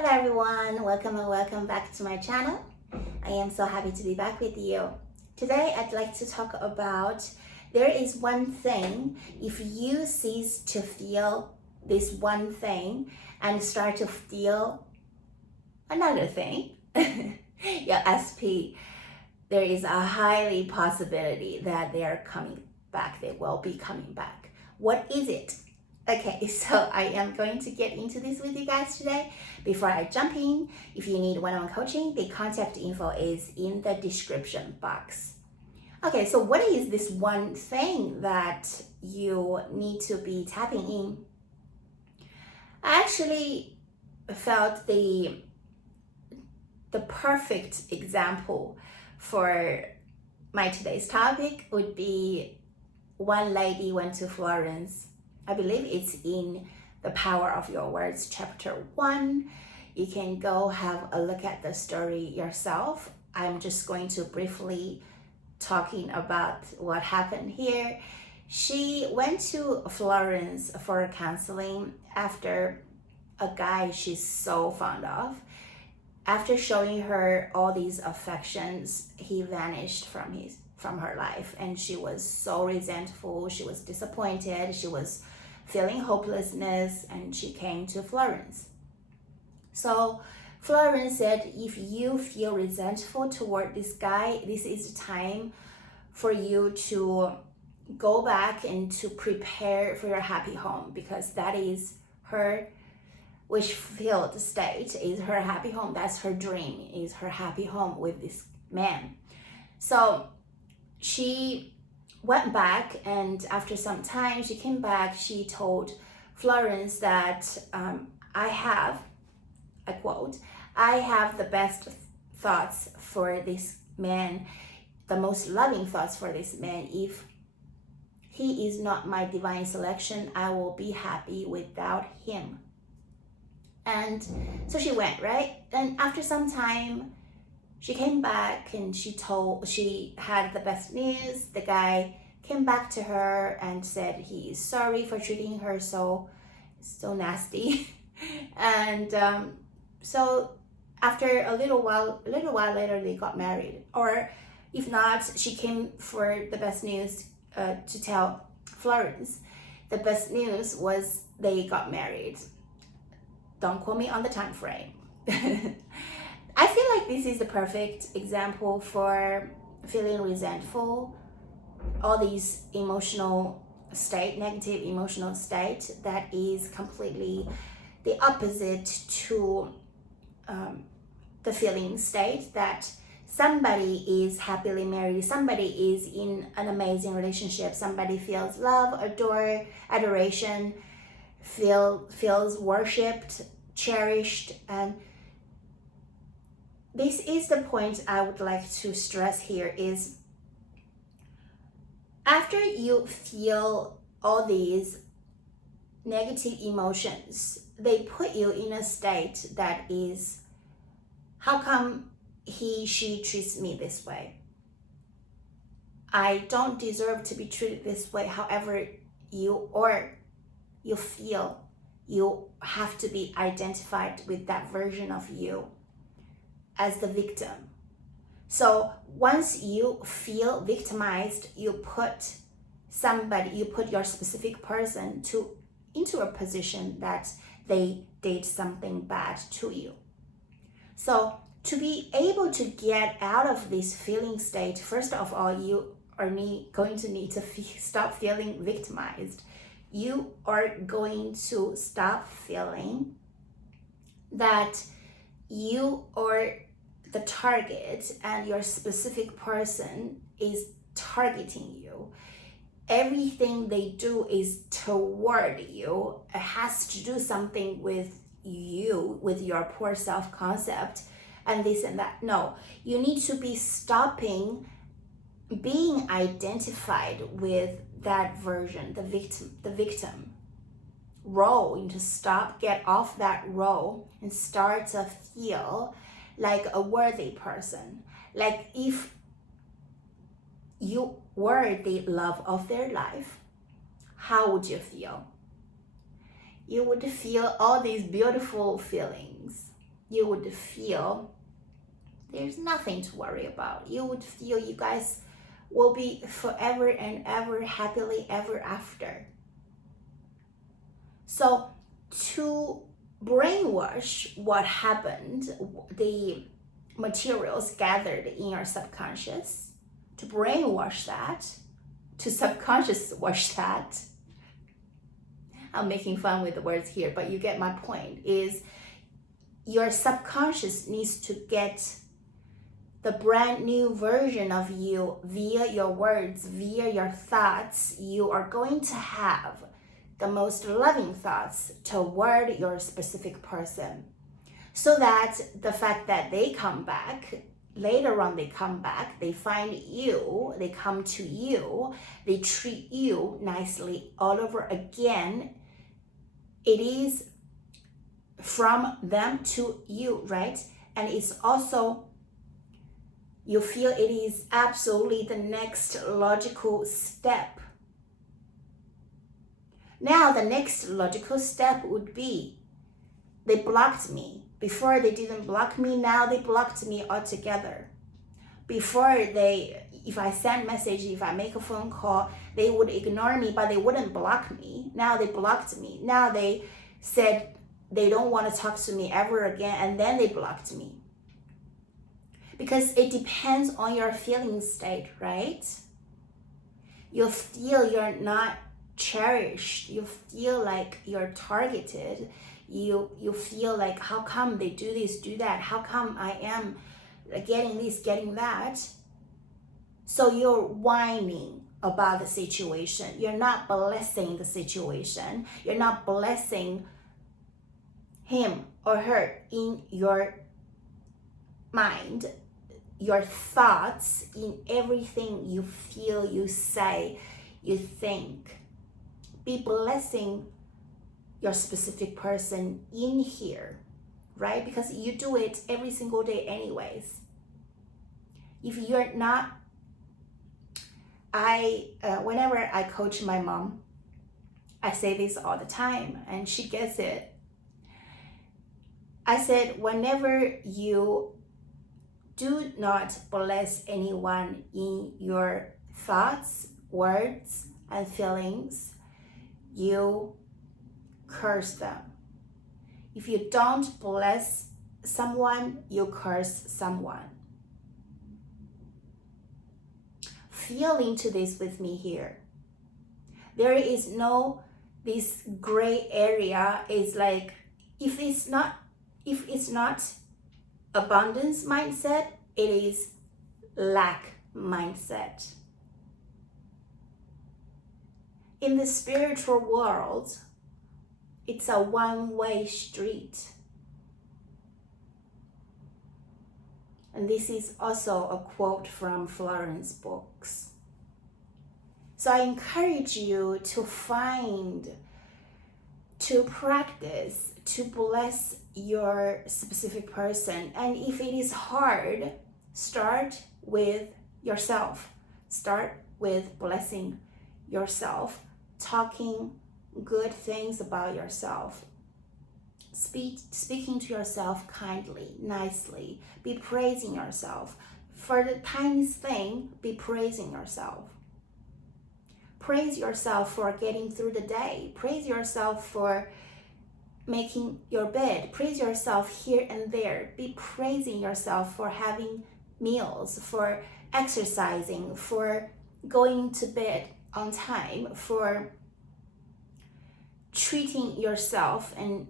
Hello everyone, welcome and welcome back to my channel. I am so happy to be back with you. Today I'd like to talk about there is one thing, if you cease to feel this one thing and start to feel another thing, your SP, there is a highly possibility that they are coming back, they will be coming back. What is it? Okay, so I am going to get into this with you guys today. Before I jump in, if you need one-on-one coaching, the contact info is in the description box. Okay, so what is this one thing that you need to be tapping in? I actually felt the perfect example for my today's topic would be one lady went to Florence. I believe it's in The Power of Your Words, chapter 1. You can go have a look at the story yourself. I'm just going to briefly talking about what happened here. She went to Florence for counseling after a guy she's so fond of. After showing her all these affections, he vanished from her life, and she was so resentful, she was disappointed, she was feeling hopelessness, and she came to Florence. So Florence said, if you feel resentful toward this guy, this is the time for you to go back and to prepare for your happy home, because that is her wish-filled state, is her happy home. That's her dream, is her happy home with this man. So she went back, and after some time she came back. She told Florence that I have, I quote, I have the best thoughts for this man, the most loving thoughts for this man. If he is not my divine selection, I will be happy without him. And so she went, right? And after some time, she came back and she had the best news. The guy came back to her and said he is sorry for treating her so nasty. And so after a little while later, they got married. Or if not, she came for the best news to tell Florence. The best news was they got married. Don't quote me on the time frame. I feel like this is the perfect example for feeling resentful, all these emotional state, negative emotional state that is completely the opposite to the feeling state that somebody is happily married, somebody is in an amazing relationship, somebody feels love, adoration, feels worshipped, cherished. And this is the point I would like to stress here is, after you feel all these negative emotions, they put you in a state that is, how come she treats me this way? I don't deserve to be treated this way. However you feel, you have to be identified with that version of you as the victim. So once you feel victimized, you put your specific person into a position that they did something bad to you. So to be able to get out of this feeling state, first of all, you are going to need to stop feeling victimized. You are going to stop feeling that you are the target and your specific person is targeting you. Everything they do is toward you. It has to do something with you, with your poor self-concept and this and that. No, you need to be stopping being identified with that version, the victim role. You need to get off that role and start to feel like a worthy person. Like if you were the love of their life, how would you feel? You would feel all these beautiful feelings. you would feel there's nothing to worry about. You would feel you guys will be forever and ever happily ever after. So to brainwash what happened, the materials gathered in your subconscious, to brainwash that, to subconscious wash that. I'm making fun with the words here, but you get my point, is your subconscious needs to get the brand new version of you via your words, via your thoughts. You are going to have the most loving thoughts toward your specific person, so that the fact that they come back, later on they come back, they find you, they come to you, they treat you nicely all over again. It is from them to you, right? And it's also, you feel it is absolutely the next logical step. Now, the next logical step would be, they blocked me. Before they didn't block me, now they blocked me altogether. Before if I send message, if I make a phone call, they would ignore me, but they wouldn't block me. Now they blocked me. Now they said they don't want to talk to me ever again, and then they blocked me. Because it depends on your feeling state, right? You feel you're not cherished. You feel like you're targeted. You feel like, how come they do this, do that? How come I am getting this, getting that? So you're whining about the situation. You're not blessing the situation. You're not blessing him or her in your mind, your thoughts, in everything you feel, you say, you think. Be blessing your specific person in here, right? Because you do it every single day anyways. If you're not, whenever I coach my mom, I say this all the time and she gets it. I said, whenever you do not bless anyone in your thoughts, words, and feelings, you curse them. If you don't bless someone, you curse someone. Feel into this with me here. There is no this gray area. Is like, if it's not abundance mindset, it is lack mindset. In the spiritual world, it's a one-way street. And this is also a quote from Florence books. So I encourage you to find, to practice, to bless your specific person. And if it is hard, start with yourself. Start with blessing yourself, talking good things about yourself. Speaking to yourself kindly, nicely. Be praising yourself. For the tiniest thing, be praising yourself. Praise yourself for getting through the day. Praise yourself for making your bed. Praise yourself here and there. Be praising yourself for having meals, for exercising, for going to bed on time, for treating yourself and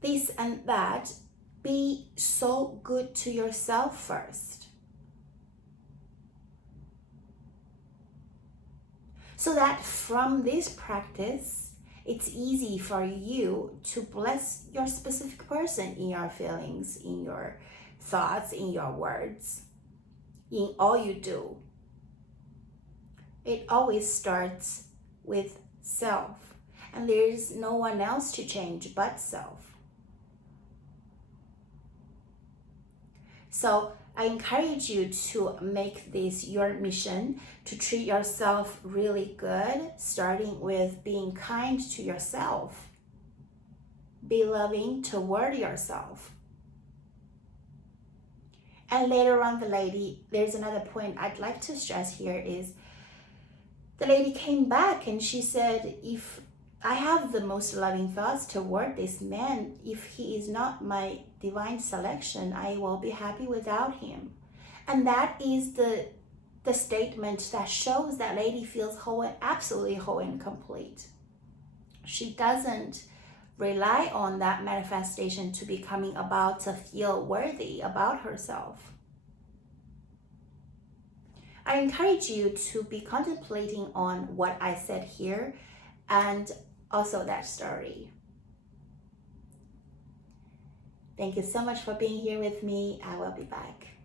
this and that. Be so good to yourself first, so that from this practice, it's easy for you to bless your specific person in your feelings, in your thoughts, in your words, in all you do. It always starts with self, and there is no one else to change but self. So I encourage you to make this your mission, to treat yourself really good, starting with being kind to yourself. be loving toward yourself. And later on, the lady, there's another point I'd like to stress here is the lady came back and she said, if I have the most loving thoughts toward this man, if he is not my divine selection, I will be happy without him. And that is the statement that shows that lady feels whole and absolutely whole and complete. She doesn't rely on that manifestation to be coming about to feel worthy about herself. I encourage you to be contemplating on what I said here and also that story. Thank you so much for being here with me. I will be back.